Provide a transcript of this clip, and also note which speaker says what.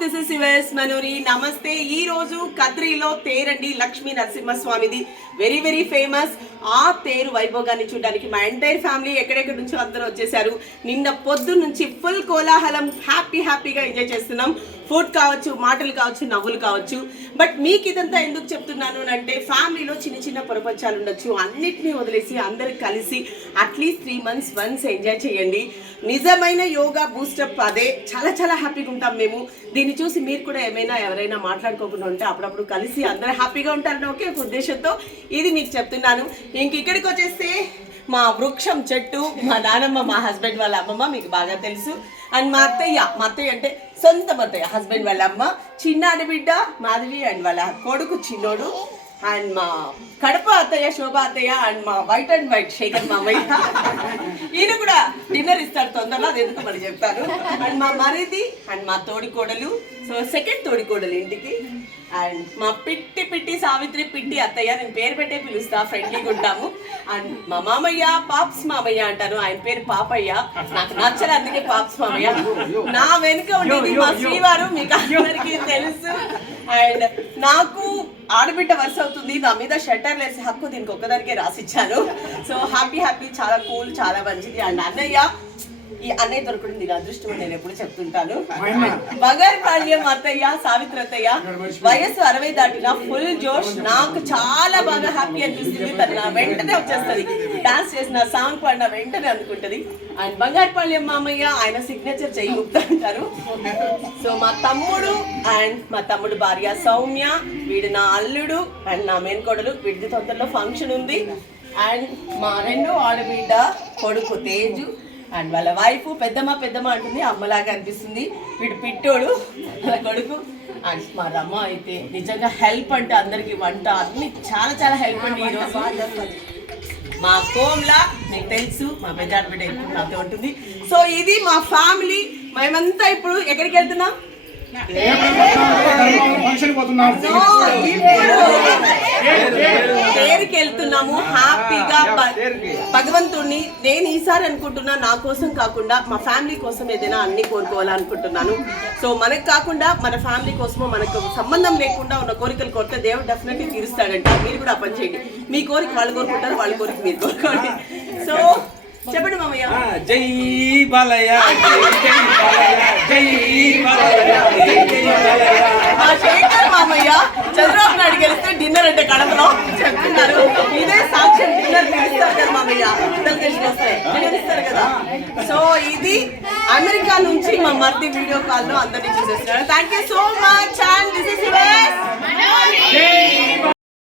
Speaker 1: This is yours మనూరి. నమస్తే. ఈ రోజు కద్రిలో తేరండి లక్ష్మీ నరసింహస్వామిది. వెరీ వెరీ ఫేమస్ ఆ తేరు వైభోగాన్ని చూడడానికి మా ఎంటైర్ ఫ్యామిలీ ఎక్కడెక్కడి నుంచో అందరూ వచ్చేసారు నిన్న పొద్దు నుంచి ఫుల్ కోలాహలం హ్యాపీ హ్యాపీగా ఎంజాయ్ చేస్తున్నాం. ఫుడ్ కావచ్చు మాటలు కావచ్చు నవ్వులు కావచ్చు. బట్ మీకు ఇదంతా ఎందుకు చెప్తున్నాను అంటే ఫ్యామిలీలో చిన్న చిన్న ప్రపంచాలు ఉండొచ్చు. అన్నిటినీ వదిలేసి అందరు కలిసి at least three months once enjoy చేయండి. నిజమైన యోగా బూస్టప్ అదే. చాలా చాలా హ్యాపీగా ఉంటాం మేము. దీన్ని చూసి మీరు కూడా ఏమైనా ఎవరైనా మాట్లాడుకోకుండా ఉంటే అప్పుడప్పుడు కలిసి అందరూ హ్యాపీగా ఉంటారని ఒకే ఒక ఉద్దేశంతో ఇది మీకు చెప్తున్నాను. ఇంక ఇక్కడికి వచ్చేస్తే మా వృక్షం చెట్టు మా నానమ్మ మా హస్బెండ్ వాళ్ళ అమ్మమ్మ మీకు బాగా తెలుసు. అండ్ మా అత్తయ్య మా అత్తయ్య అంటే సొంత అత్తయ్య హస్బెండ్ వాళ్ళ అమ్మ చిన్నాడి బిడ్డ మాధవి అండ్ వాళ్ళ కొడుకు చిన్నోడు. అండ్ మా కడప అత్తయ్య శోభ అత్తయ్య అండ్ మా వైట్ అండ్ వైట్ శేఖర్ మామయ్య ఈయన కూడా డిన్నర్ ఇస్తాడు తొందరలో అది ఎందుకు మరి చెప్తాను అండ్ మా మరిది అండ్ మా తోడికోడలు సో సెకండ్ తోడికోడలు ఇంటికి. అండ్ మా పిట్టి పిట్టి సావిత్రి పిట్టి అత్తయ్య నేను పేరు పెట్టే పిలుస్తా ఫ్రెండ్లీగా ఉంటాము. అండ్ మా మామయ్య పాప్స్ మామయ్య అంటారు. ఆయన పేరు పాపయ్య. నాకు నచ్చదు అందుకే పాప్స్ మామయ్య. నా వెనుక ఉండేది మా శ్రీవారు మీకు అందరికీ తెలుసు. అండ్ నాకు ఆడబిడ్డ వరుస అవుతుంది. నా మీద షట్టర్ లేసి హక్కు దీనికి ఒక్కదానికే రాసిచ్చాను. సో హ్యాపీ హ్యాపీ చాలా కూల్ చాలా మంచిది. అండ్ అన్నయ్య ఈ అన్నయ్య దొరకడం నీకు అదృష్టం నేను ఎప్పుడు చెప్తుంటాను. బంగారు పాళ్యం అత్తయ్య సావిత్రి అత్తయ్య వయస్సు అరవై దాటిన ఫుల్ జోష్. నాకు చాలా బాగా హ్యాపీ అనిపిస్తుంది. తను నా వెంటనే వచ్చేస్తుంది. డాన్స్ చేసిన సాంగ్ పాడిన వెంటనే అనుకుంటది అండ్ బంగారు పాళ్యం మామయ్య ఆయన సిగ్నేచర్ చెయ్యి గుప్తా అంటారు. సో మా తమ్ముడు అండ్ మా తమ్ముడు భార్య సౌమ్య వీడు నా అల్లుడు అండ్ నా మేనకోడలు వీడిది తొందరలో ఫంక్షన్ ఉంది. అండ్ మా రెండో ఆడబిడ్డ కొడుకు తేజు. అండ్ వాళ్ళ వైఫ్ పెద్దమ్మ పెద్దమ్మ అంటుంది అమ్మలాగా అనిపిస్తుంది వీడు పిట్టోడు వాళ్ళ కొడుకు అండ్ మా రమ్మ అయితే నిజంగా హెల్ప్ అంటే అందరికి వంట అన్ని చాలా చాలా హెల్ప్ అండి ఈరోజు మా కోమ్లా మీకు తెలుసు మా పెద్ద బిడ్డ ఎప్పుడు నాతో ఉంటుంది సో ఇది మా ఫ్యామిలీ మేమంతా ఇప్పుడు ఎక్కడికి వెళ్తున్నాం వెళ్తున్నాము హ్యాపీగా భ- భగవంతుణ్ణి నేను ఈసారి అనుకుంటున్నా నా కోసం కాకుండా మా ఫ్యామిలీ కోసం ఏదైనా అన్ని కోరుకోవాలనుకుంటున్నాను. సో మనకు కాకుండా మన ఫ్యామిలీ కోసమో మనకు సంబంధం లేకుండా ఉన్న కోరికలు కోరితే దేవుడు డెఫినెట్లీ తీరుస్తాడంట. మీరు కూడా ఆ పని చేయండి. మీ కోరిక వాళ్ళు కోరుకుంటారు వాళ్ళ కోరిక మీరు కోరుకోండి. సో చెప్పండి మామయ్య.
Speaker 2: జై బాలయ్య జై బాలయ్య జై బాలయ్య జై బాలయ్య.
Speaker 1: మామయ్య. చంద్రబాబు నాయుడు గెలిస్తే డిన్నర్ అంటే కడపలో చెప్తున్నారు. ఇదే సాక్ష్యం డిన్నర్ పిలుస్తారు కదా మామయ్య. డెలిగేషన్ కదా. సో ఇది అమెరికా నుంచి మా మర్ది వీడియో కాల్లో అందరినీ చూసేస్తున్నారు. Thank you so much and this is